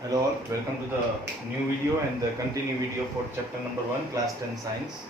Hello all, welcome to the new video and the continue video for chapter number 1, class 10 science.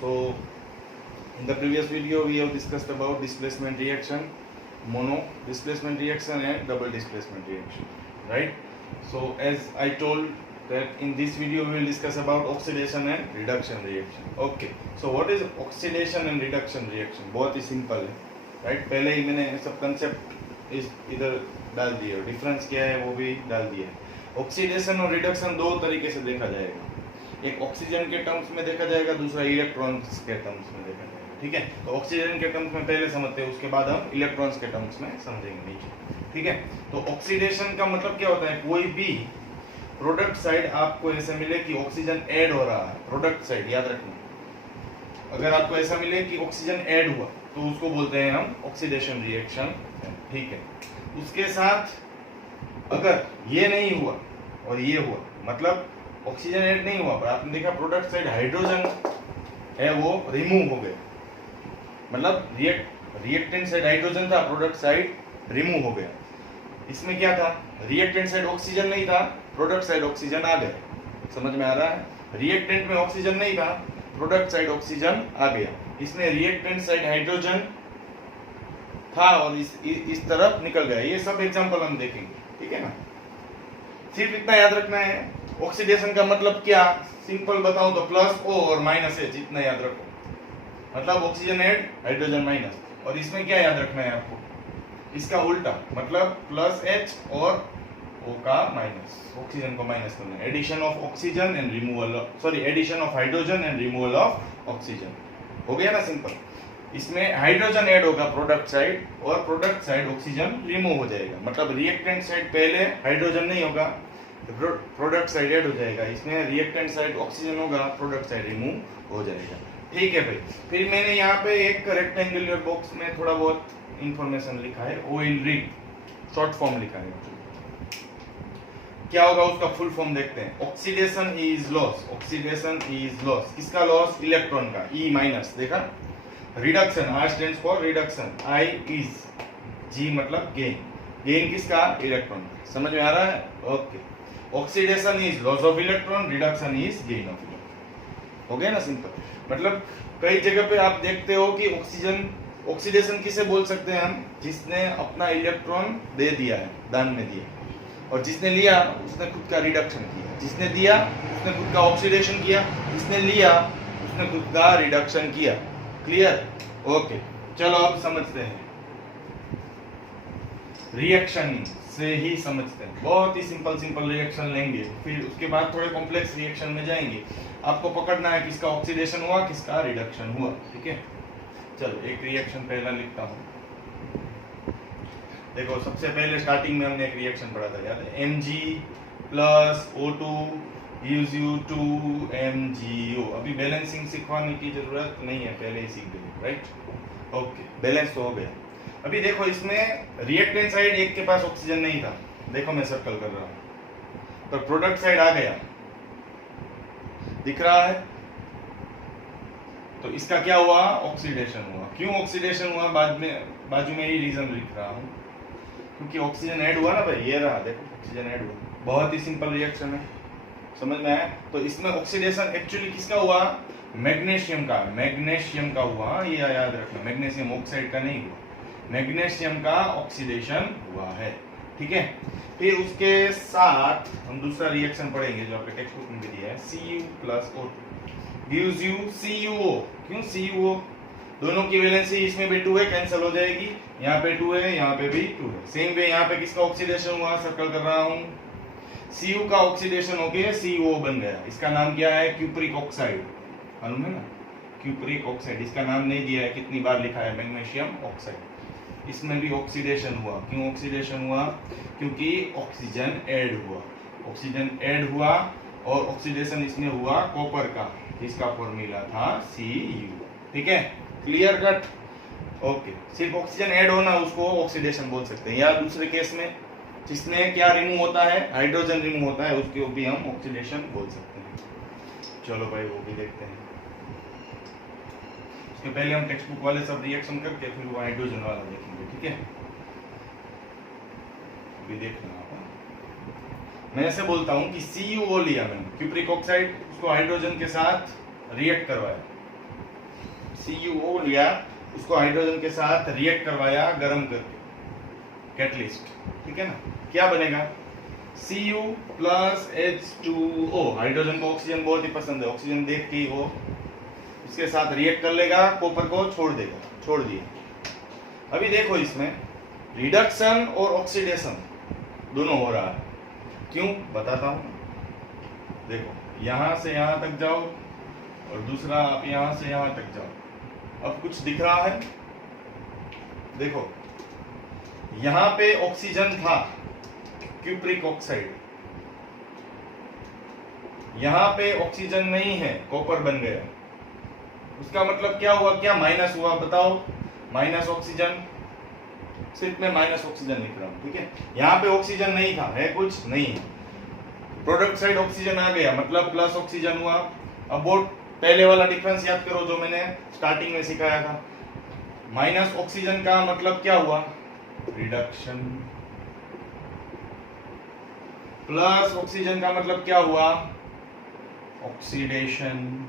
So, in the previous video we have discussed about displacement reaction, mono displacement reaction and double displacement reaction, right? So, as I told that in this video we will discuss about oxidation and reduction reaction. Okay, so what is oxidation and reduction reaction? बहुत ही simple है, right? पहले ही मैंने सब concept इस इधर डाल दिए, difference क्या है वो भी डाल दिया है. ऑक्सीडेशन और रिडक्शन दो तरीके से देखा जाएगा, एक ऑक्सीजन के टर्म्स में देखा जाएगा, दूसरा इलेक्ट्रॉन्स के टर्म्स में देखा जाएगा. ठीक है, तो ऑक्सीजन के टर्म्स में पहले समझते हैं, उसके बाद हम इलेक्ट्रॉन्स के टर्म्स में समझेंगे नीचे. ठीक है, तो ऑक्सीडेशन का मतलब क्या होता है, कोई भी प्रोडक्ट साइड आपको ऐसे मिले कि ऑक्सीजन ऐड हो रहा है, प्रोडक्ट साइड याद रखना, अगर आपको ऐसा मिले कि ऑक्सीजन ऐड हुआ तो उसको बोलते हैं हम ऑक्सीडेशन रिएक्शन. ठीक है, उसके साथ अगर ये नहीं हुआ और ये हुआ, मतलब ऑक्सीजन ऐड नहीं हुआ पर आपने देखा प्रोडक्ट साइड हाइड्रोजन है वो रिमूव हो गया, मतलब रिएक्टेंट साइड हाइड्रोजन था, प्रोडक्ट साइड रिमूव हो गया. इसमें क्या था, रिएक्टेंट साइड ऑक्सीजन नहीं था, प्रोडक्ट साइड ऑक्सीजन आ गया. समझ में आ रहा है, रिएक्टेंट में ऑक्सीजन नहीं था, प्रोडक्ट साइड ऑक्सीजन आ गया. इसमें रिएक्टेंट साइड हाइड्रोजन था और इस तरफ निकल गया. ये सब एग्जांपल हम देखेंगे. ठीक है ना, सिर्फ इतना याद रखना है, ऑक्सीडेशन का मतलब क्या, सिंपल बताऊं तो प्लस ओ और माइनस एच, इतना याद रखो. मतलब ऑक्सीजन ऐड हाइड्रोजन माइनस, और इसमें क्या याद रखना है आपको, इसका उल्टा, मतलब प्लस एच और ओ का माइनस, ऑक्सीजन को माइनस करना है. Addition of oxygen and removal, sorry addition of hydrogen and removal of oxygen. हो गया ना सिंपल. इसमें हाइड्रोजन ऐड होगा प्रोडक्ट साइड और प्रोडक्ट साइड ऑक्सीजन रिमूव हो जाएगा, मतलब रिएक्टेंट साइड पहले हाइड्रोजन नहीं होगा, प्रोडक्ट साइड ऐड हो जाएगा. इसमें रिएक्टेंट साइड ऑक्सीजन होगा, प्रोडक्ट साइड रिमूव हो जाएगा. ठीक है भाई, फिर मैंने यहाँ पे एक रेक्टेंगुलर बॉक्स में थोड़ा बहुत इंफॉर्मेशन लिखा है, OLRIG शॉर्ट फॉर्म लिखा है. क्या होगा उसका फुल फॉर्म देखते हैं. Oxidation is loss, oxidation is loss, किसका लॉस, इलेक्ट्रॉन का, E माइनस. देखा, reduction, R stands for reduction, I is, G मतलब गेन, गेन किसका, इलेक्ट्रॉन का. समझ में आ रहा है. Okay, oxidation is loss of electron, reduction is gain of electron. हो गया ना सिंपल. मतलब कई जगह पे आप देखते हो कि ऑक्सीडेशन किसे बोल सकते हैं हम, जिसने अपना इलेक्ट्रॉन दे दिया है, दान में दिया, और जिसने लिया उसने खुद का रिडक्शन किया, जिसने दिया उसने खुद का ऑक्सीडेशन किया, जिसने लिया उसने खुद का रिडक्शन किया. क्लियर. ओके, चलो अब समझते हैं, रिएक्शन से ही समझते हैं. बहुत ही सिंपल रिएक्शन लेंगे, फिर उसके बाद थोड़े कॉम्प्लेक्स रिएक्शन में जाएंगे. आपको पकड़ना है किसका ऑक्सीडेशन हुआ, किसका रिडक्शन हुआ. ठीक है, चलो एक रिएक्शन पहला लिखता हूं. देखो, सबसे पहले स्टार्टिंग में हमने एक रिएक्शन पढ़ा था, याद है, Mg plus O2 gives you 2MgO. अभी बैलेंसिंग सिखवाने की जरूरत नहीं है, पहले ही सीख गए, राइट. ओके, बैलेंस तो हो गया. अभी देखो, इसमें रिएक्टेंट साइड एक के पास ऑक्सीजन नहीं था, देखो मैं सर्कल कर रहा हूं, तो प्रोडक्ट साइड आ गया, दिख रहा है. तो इसका क्या हुआ, ऑक्सीडेशन हुआ. क्यों ऑक्सीडेशन हुआ, बाजू में ही रीजन लिख रहा हूं, क्योंकि ऑक्सीजन ऐड हुआ ना भाई, ये रहा, देखो ऑक्सीजन ऐड हुआ. बहुत ही सिंपल रिएक्शन है, समझ में आया. तो इसमें ऑक्सीडेशन एक्चुअली किसका हुआ, मैग्नीशियम का, मैग्नीशियम का हुआ, ये याद रखना, मैग्नीशियम ऑक्साइड का नहीं हुआ, मैग्नीशियम का ऑक्सीडेशन हुआ है. ठीक है, फिर उसके साथ हम दूसरा रिएक्शन पढ़ेंगे जो आपके टेक्स्ट बुक में भी दिया है, Cu plus O2 gives you CuO. क्यों CuO, दोनों की वैलेंसी इसमें भी 2 है, कैंसिल हो जाएगी, यहाँ पे 2 है, यहाँ पे भी 2 है. सेम वे यहाँ पे किसका ऑक्सीडेशन हुआ, सर्कल कर रहा हूँ, Cu का ऑक्सीडेशन होके CO बन गया. इसका नाम क्या है, क्यूप्रिक ऑक्साइड, मालूम है ना, क्यूप्रिक ऑक्साइड. इसका नाम नहीं दिया है, कितनी बार लिखा है, मैग्नीशियम ऑक्साइड. इसमें भी ऑक्सीडेशन हुआ. क्यों ऑक्सीडेशन हुआ, क्योंकि ऑक्सीजन ऐड हुआ, ऑक्सीजन ऐड हुआ, और ऑक्सीडेशन इसमें हुआ कॉपर का, जिसका फॉर्मूला था Cu. ठीक है, क्लियर कट. ओके, सिर्फ ऑक्सीजन ऐड होना उसको ऑक्सीडेशन बोल सकते हैं, या दूसरे केस में जिसमें क्या रिमूव होता है, हाइड्रोजन रिमूव होता है, उसको भी हम ऑक्सीडेशन बोल सकते हैं. चलो भाई वो भी देखते हैं. उसके पहले हम टेक्स्ट बुक वाले सब रिएक्शन करके फिर वो हाइड्रोजन वाला देखेंगे. ठीक है, भी देखना आप. मैं ऐसे बोलता हूं कि CuO लिया मैंने, क्यूप्रिक ऑक्साइड, उसको हाइड्रोजन के साथ रिएक्ट करवाया। CuO लिया, उसको हाइड्रोजन के साथ रिएक्ट करवाया गर्म करके, कैटलिस्ट, ठीक है ना। क्या बनेगा? Cu plus H2O। हाइड्रोजन को ऑक्सीजन बहुत ही पसंद है, ऑक्सीजन देख के ही वो इसके साथ रिएक्ट कर लेगा, कॉपर को छोड़ देगा, छोड़ दिया। अभी देखो इसमें रिडक्शन और ऑक्सीडेशन दोनों हो रहा है। क्यों? बताता हूं। देखो यहां से यहां तक जाओ और दूसरा आप यहां से यहां तक जाओ। अब कुछ दिख रहा है? देखो यहां पे ऑक्सीजन था, क्यूप्रिक ऑक्साइड, यहां पे ऑक्सीजन नहीं है, कॉपर बन गया। उसका मतलब क्या हुआ? क्या माइनस हुआ? बताओ। माइनस ऑक्सीजन, सिर्फ मैं माइनस ऑक्सीजन लिख रहा हूं, ठीक है। यहाँ पे ऑक्सीजन नहीं था, है कुछ नहीं है, प्रोडक्ट साइड ऑक्सीजन आ गया, मतलब प्लस ऑक्सीजन हुआ। अब वो पहले वाला डिफरेंस याद करो जो मैंने स्टार्टिंग में सिखाया था। माइनस ऑक्सीजन का मतलब क्या हुआ? रिडक्शन। प्लस ऑक्सीजन का मतलब क्या हुआ? ऑक्सीडेशन।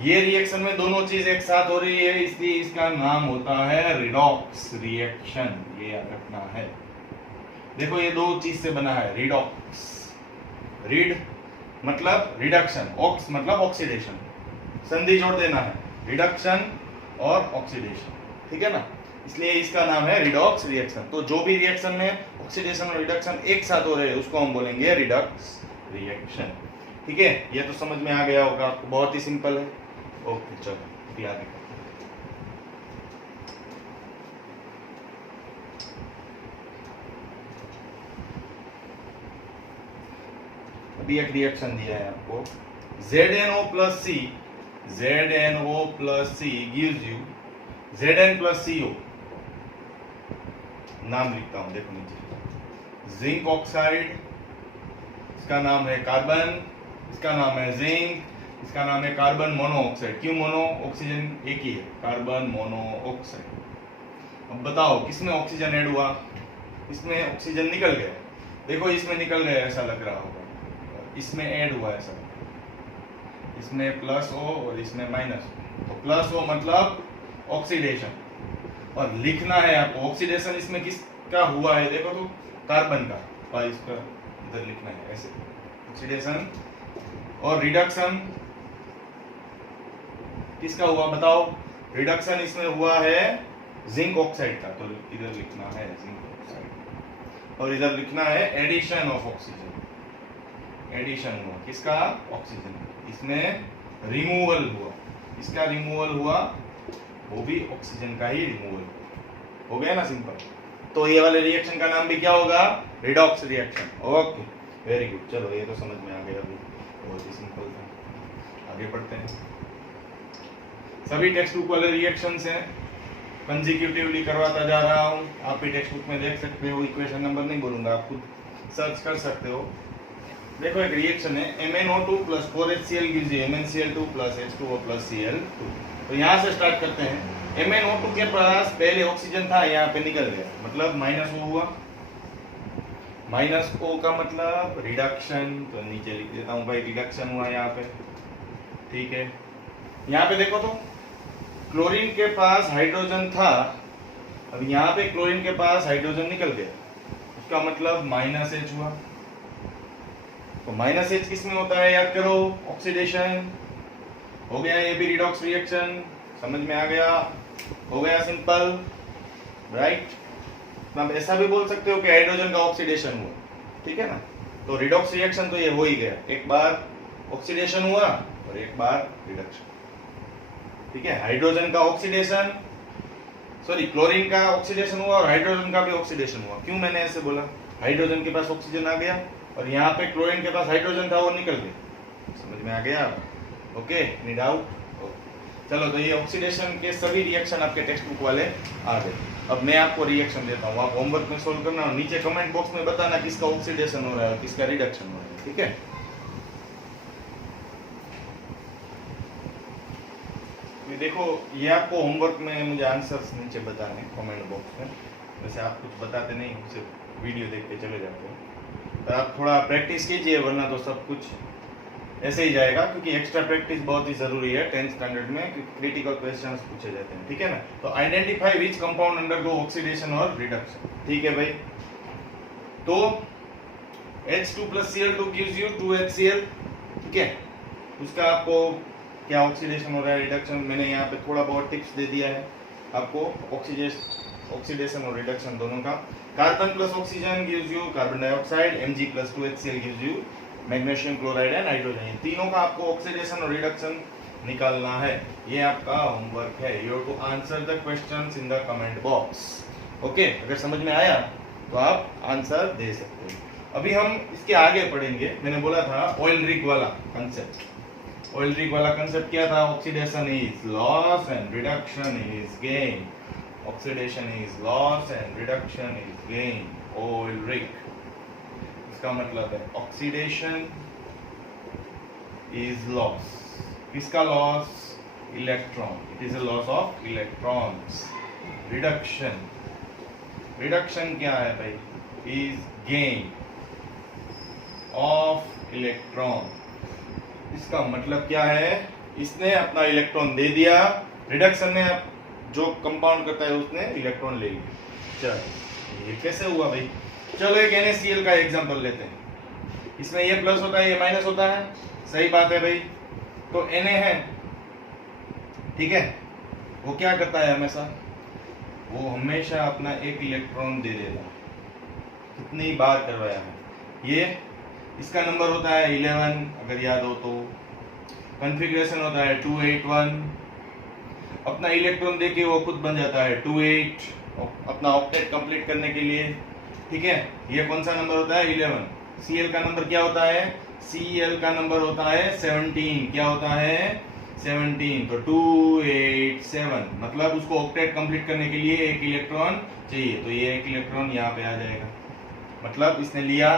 ये रिएक्शन में दोनों चीज एक साथ हो रही है, इसलिए इसका नाम होता है रिडॉक्स रिएक्शन। ये याद रखना है। देखो ये दो चीज से बना है, रिडॉक्स। रीड मतलब रिडक्शन, ऑक्स मतलब ऑक्सीडेशन, संधि जोड़ देना है, रिडक्शन और ऑक्सीडेशन, ठीक है ना। इसलिए इसका नाम है रिडॉक्स रिएक्शन। तो जो भी रिएक्शन में ऑक्सीडेशन और रिडक्शन एक साथ हो रहे हैं उसको हम बोलेंगे रिडॉक्स रिएक्शन, ठीक है। ये तो समझ में आ गया होगा आपको, बहुत ही सिंपल है। ओके चलो अभी आगे। अभी एक रिएक्शन दिया है आपको, ZnO plus C, ZnO plus C gives you Zn plus CO। नाम लिखता हूं, देखो नीचे, जिंक ऑक्साइड, इसका नाम है कार्बन, इसका नाम है जिंक, इसका नाम है कार्बन मोनोऑक्साइड। क्यों मोनो? ऑक्सीजन एक ही है, कार्बन मोनोऑक्साइड। अब बताओ किसमें ऑक्सीजन ऐड हुआ? इसमें ऑक्सीजन निकल गया, देखो इसमें निकल गया ऐसा लग रहा होगा, इसमें ऐड हुआ ऐसा, इसमें प्लस O और इसमें माइनस O। तो प्लस O मतलब ऑक्सीडेशन, और लिखना है आपको ऑक्सीडेशन इसमें किसका हुआ है? देखो तो कार्बन का, और इसका इधर लिखना है ऐसे, ऑक्सीडेशन। और रिडक्शन किसका हुआ बताओ? रिडक्शन इसमें हुआ है जिंक ऑक्साइड का, तो इधर लिखना है जिंक ऑक्साइड, और इधर लिखना है एडिशन ऑफ ऑक्सीजन। एडिशन हुआ किसका? ऑक्सीजन। इसमें रिमूवल हुआ, इसका रिमूवल हुआ, वो भी ऑक्सीजन का ही रिमूवल हो गया ना, सिंपल। तो ये वाले रिएक्शन का नाम भी क्या होगा? Redox reaction. Okay very good, चलो ये तो समझ में आ गया, अभी बहुत ही सिंपल था। आगे बढ़ते हैं। सभी टेक्स्ट बुक वाले रिएक्शंस हैं, कंसेक्यूटिवली करवाता जा रहा हूँ, आप भी टेक्स्ट बुक में देख सकते हो, इक्वेशन नंबर नहीं बोलूंगा, आप खुद सर्च कर सकते हो। देखो एक रिएक्शन है, MnO2 plus 4HCl gives you MnCl2 plus H2O plus Cl2। तो यहाँ से स्टार्ट करते हैं। MnO2 के पास पहले ऑक्सीजन था, यहाँ पे निकल गया, मतलब माइनस O हुआ। माइनस O का मतलब रिडक्शन, तो नीचे लिख देता हूँ भाई, रिडक्शन हुआ यहाँ पे, ठीक है। यहाँ पे देखो तो क्लोरीन के पास हाइड्रोजन था, अब यहाँ पे क्लोरीन के पास हाइड्रोजन निकल गया, उसका मतलब माइनस H हुआ। तो माइनस H किस में होता है? याद करो, ऑक्सीडेशन। हो गया ये भी रिडॉक्स रिएक्शन, समझ में आ गया? हो गया सिंपल, राइट। आप ऐसा भी बोल सकते हो कि हाइड्रोजन का ऑक्सीडेशन हुआ, ठीक है ना। तो रिडॉक्स रिएक्शन तो ये हो ही गया, एक बार ऑक्सीडेशन हुआ और एक बार रिडक्शन, ठीक है। हाइड्रोजन का ऑक्सीडेशन, सॉरी क्लोरीन का ऑक्सीडेशन हुआ और हाइड्रोजन का भी ऑक्सीडेशन हुआ। क्यों मैंने ऐसे बोला? हाइड्रोजन के पास ऑक्सीजन आ गया और यहाँ पे क्लोरीन के पास हाइड्रोजन था, वो निकल गया। समझ में आ गया? Okay, any doubt? चलो, तो ये ऑक्सीडेशन के सभी रिएक्शन आपके टेक्स्ट बुक वाले आ गए। अब मैं आपको रिएक्शन देता हूँ, आप होमवर्क में सोल्व करना और नीचे कमेंट बॉक्स में बताना किसका ऑक्सीडेशन हो रहा है, किसका रिडक्शन हो रहा है, ठीक है। देखो ये आपको होमवर्क में मुझे आंसर्स नीचे बताने कमेंट बॉक्स में, वैसे आप कुछ बताते नहीं, सिर्फ वीडियो देख के चले जाते हो, तो आप थोड़ा प्रैक्टिस कीजिए, वरना तो सब कुछ ऐसे ही जाएगा, क्योंकि एक्स्ट्रा प्रैक्टिस बहुत ही जरूरी है 10th स्टैंडर्ड में, क्योंकि क्रिटिकल क्वेश्चंस पूछे जाते हैं, ठीक है ना। तो identify which compound undergo oxidation और रिडक्शन, ठीक है भाई। तो H2 plus Cl2 gives you 2HCl, ठीक है। उसका आपको क्या ऑक्सीडेशन हो रहा है, रिडक्शन, मैंने यहाँ पे थोड़ा बहुत टिप्स दे दिया है आपको, ऑक्सीडेशन और रिडक्शन दोनों का। Carbon plus oxygen gives you carbon dioxide, Mg plus 2HCl gives you magnesium chloride and hydrogen. ये तीनों का आपको ऑक्सीडेशन और रिडक्शन निकालना है, ये आपका होमवर्क है। You have to answer the questions in the comment box, okay. अगर समझ में आया तो आप आंसर दे सकते हो। अभी हम इसके आगे पढ़ेंगे, मैंने बोला था ऑयल रिग वाला कंसेप्ट। ऑयल रिग वाला कंसेप्ट क्या था, oxidation is loss and reduction is gain, oxidation is loss and reduction is gain, oil rig. इसका मतलब है ऑक्सीडेशन इज लॉस, किसका loss, electron, it is a loss of electrons. Reduction, reduction क्या है भाई, इज गेन ऑफ इलेक्ट्रॉन। इसका मतलब क्या है, इसने अपना इलेक्ट्रॉन दे दिया, रिडक्शन में जो कंपाउंड करता है उसने इलेक्ट्रॉन ले लिया। चलो ये कैसे हुआ भाई, चलो एक NaCl का एग्जांपल लेते हैं। इसमें ये प्लस होता है, ये माइनस होता है, सही बात है भाई। तो Na है, ठीक है, वो क्या करता है हमेशा, वो हमेशा अपना एक इलेक्ट्रॉन दे देता। कितनी बार करवाया है ये, इसका नंबर होता है 11 अगर याद हो तो, कॉन्फ़िगरेशन होता है 281, अपना इलेक्ट्रॉन देके वो खुद बन जाता है 28 अपना ऑक्टेट कंप्लीट करने के लिए, ठीक है। ये कौन सा नंबर होता है, 11। Cl का नंबर क्या होता है, Cl का नंबर होता है 17, क्या होता है 17, तो 287, मतलब उसको ऑक्टेट कंप्लीट करने के लिए एक इलेक्ट्रॉन चाहिए, तो ये एक इलेक्ट्रॉन यहाँ पे आ जाएगा। मतलब इसने लिया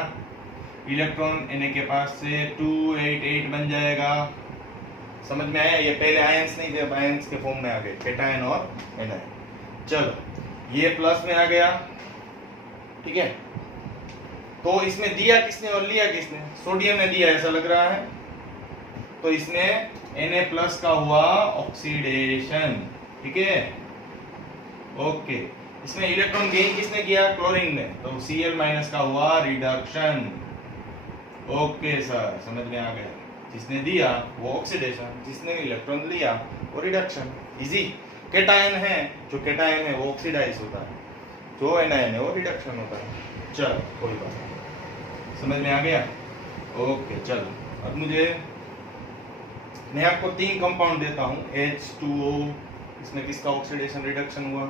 इलेक्ट्रॉन Na के पास से, 288 बन जाएगा। समझ में आया, ये पहले आयंस नहीं थे, अब आयंस के फॉर्म में आ गए, कैटायन और एनायन। चलो ये प्लस में आ गया, ठीक है। तो इसमें दिया किसने और लिया किसने, सोडियम ने दिया ऐसा लग रहा है, तो इसने Na प्लस का हुआ ऑक्सीडेशन, ठीक है, ओके। इसमें इलेक्ट्रॉन गेन किसने किया, क्लोरीन ने, तो Cl माइनस का हुआ रिडक्शन, ओके सर, समझ में आ गया। जिसने दिया वो ऑक्सीडेशन, जिसने इलेक्ट्रॉन लिया वो रिडक्शन, इजी। कैटायन है, जो कैटायन है वो ऑक्सीडाइज होता है, जो एनायन है वो रिडक्शन होता है। चलो कोई बात नहीं, समझ में आ गया, ओके। चलो अब मैं आपको 3 कंपाउंड देता हूं, H2O, इसमें किसका ऑक्सीडेशन रिडक्शन हुआ,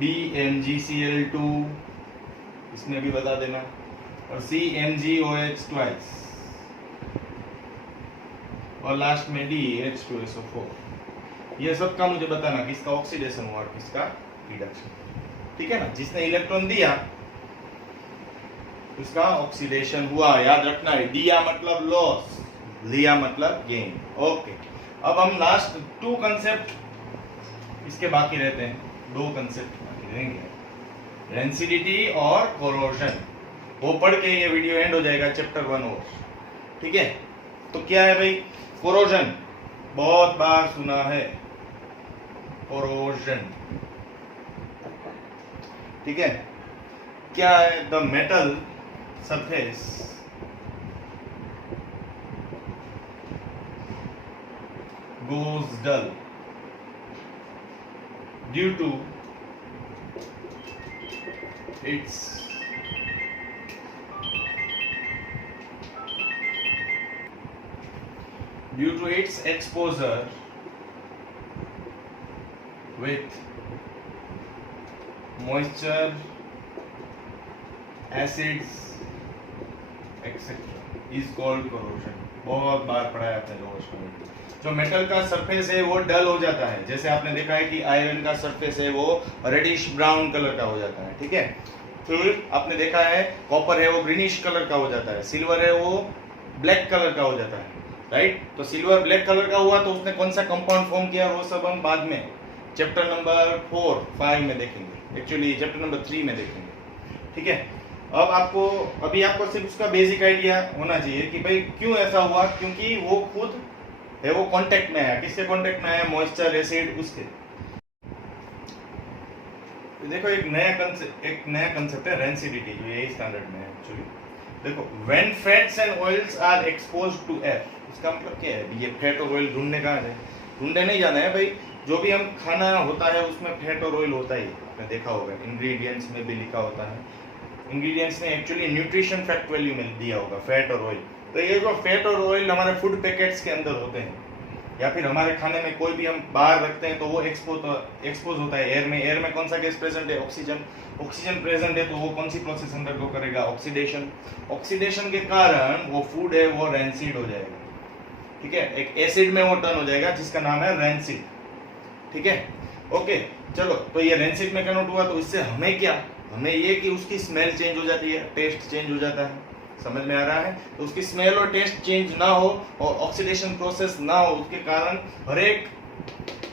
BMgCl2, इसमें भी बता देना, और CMgOH ट्वाइस, और लास्ट में DH2SO4। ये सब का मुझे बताना किसका ऑक्सीडेशन हुआ और किसका रिडक्शन, ठीक है ना। जिसने इलेक्ट्रॉन दिया उसका ऑक्सीडेशन हुआ, याद रखना है, दिया मतलब लॉस, लिया मतलब गेन, ओके। अब हम लास्ट 2 कंसेप्ट इसके बाकी रहते हैं, 2 कंसेप्ट बाकी रहेंगे, रेंसिडिटी और कोरोजन। वो पढ़ के ये वीडियो एंड हो जाएगा, चैप्टर 1 और, ठीक है। तो क्या है भाई, कोरोजन, बहुत बार सुना है कोरोजन, ठीक है। क्या है, the metal surface goes dull due to its exposure with moisture, acids etc. is called corrosion। बहुत बार पढ़ा है आपने लोगों में। जो मेटल का सरफेस है वो डल हो जाता है, जैसे आपने देखा है कि आयरन का सरफेस है वो रेडिश ब्राउन कलर का हो जाता है, ठीक है। फिर आपने देखा है कॉपर है वो ग्रीनिश कलर का हो जाता है, सिल्वर है वो ब्लैक कलर का हो जाता है, राइट। तो सिल्वर ब्लैक कलर का हुआ तो उसने कौन सा कंपाउंड फॉर्म किया, वो सब हम बाद में चैप्टर नंबर 4-5 में देखेंगे। एक्चुअली चैप्टर नंबर 3 में देखेंगे। ठीक है, अभी आपको सिर्फ उसका बेसिक आइडिया होना चाहिए कि भाई क्यों ऐसा हुआ, क्योंकि वो खुद है वो कांटेक्ट में आया। किससे कांटेक्ट में आया? मॉइस्चर, एसिड, उसके। देखो एक नया कंसेप्ट है रेंसिडिटी, जो यही स्टैंडर्ड में है एक्चुअली। देखो, when fats and oils are exposed to air, इसका मतलब क्या है? ये फैट और ऑयल ढूंढने कहाँ है? ढूंढने नहीं जाना है भाई, जो भी हम खाना होता है उसमें फैट और ऑयल होता ही है, आपने देखा होगा, इंग्रेडिएंट्स में भी लिखा होता है। इंग्रेडिएंट्स ने एक्चुअली न्यूट्रिशन फैक्ट वैल्यू में दिया होगा फैट और ऑयल। तो ये जो फैट और ऑयल हमारे फूड पैकेट्स के अंदर होते हैं, या फिर हमारे खाने में कोई भी हम बाहर रखते हैं तो वो एक्सपोज होता है एयर में। एयर में कौन सा गैस प्रेजेंट है? ऑक्सीजन। ऑक्सीजन प्रेजेंट है तो वो कौन सी प्रोसेस अंडरगो करेगा? ऑक्सीडेशन। ऑक्सीडेशन के कारण वो फूड है वो रैंसिड हो जाएगा। ठीक है, एक एसिड में वो टर्न हो जाएगा जिसका नाम है रैंसिड। ठीक है, ओके, चलो। तो ये रैंसिड में कन्वर्ट हुआ तो इससे हमें क्या? हमें ये कि उसकी स्मेल चेंज हो जाती है, टेस्ट चेंज हो जाता है। समझ में आ रहा है? तो उसकी स्मेल और टेस्ट चेंज ना हो और ऑक्सीडेशन प्रोसेस ना हो, उसके कारण हर एक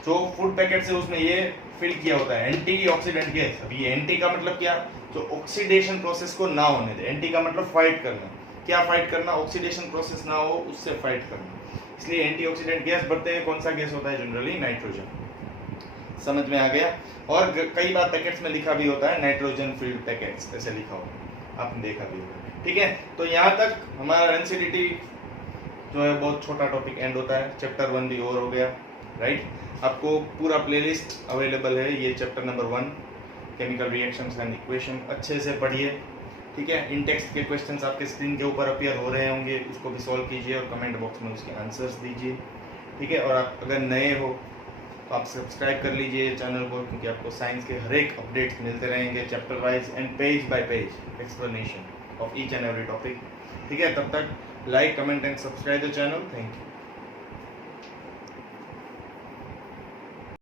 जो फूड पैकेट से उसमें ये फिल किया होता है एंटीऑक्सीडेंट गैस। अब ये एंटी का मतलब क्या? तो ऑक्सीडेशन प्रोसेस को ना होने दे। एंटी का मतलब फाइट करना। क्या फाइट करना? ऑक्सीडेशन प्रोसेस ना हो उससे फाइट करना। इसलिए एंटीऑक्सीडेंट गैस बढ़ते हैं। कौन सा गैस होता है? Generally nitrogen. समझ में आ गया? और कई बार पैकेट्स में लिखा भी होता है नाइट्रोजन फिल्ड पैकेट्स, ऐसे लिखा होगा, आपने देखा भी होगा। ठीक है, तो यहाँ तक हमारा रेंसिडिटी जो है बहुत छोटा टॉपिक एंड होता है। चैप्टर 1 भी ओवर हो गया, राइट। आपको पूरा प्लेलिस्ट अवेलेबल है, ये chapter number 1 chemical reactions and equation, अच्छे से पढ़िए। ठीक है, इन टेक्स्ट के क्वेश्चंस आपके स्क्रीन के ऊपर अपीयर हो रहे होंगे, उसको भी सॉल्व कीजिए और कमेंट बॉक्स में उसके आंसर्स दीजिए। ठीक है, और आप अगर नए हो तो आप सब्सक्राइब कर लीजिए चैनल को, क्योंकि आपको साइंस के हर एक अपडेट्स मिलते रहेंगे, chapter wise and page bye page explanation of each and every topic. ठीक है, तब तक like, comment and subscribe the channel. Thank you.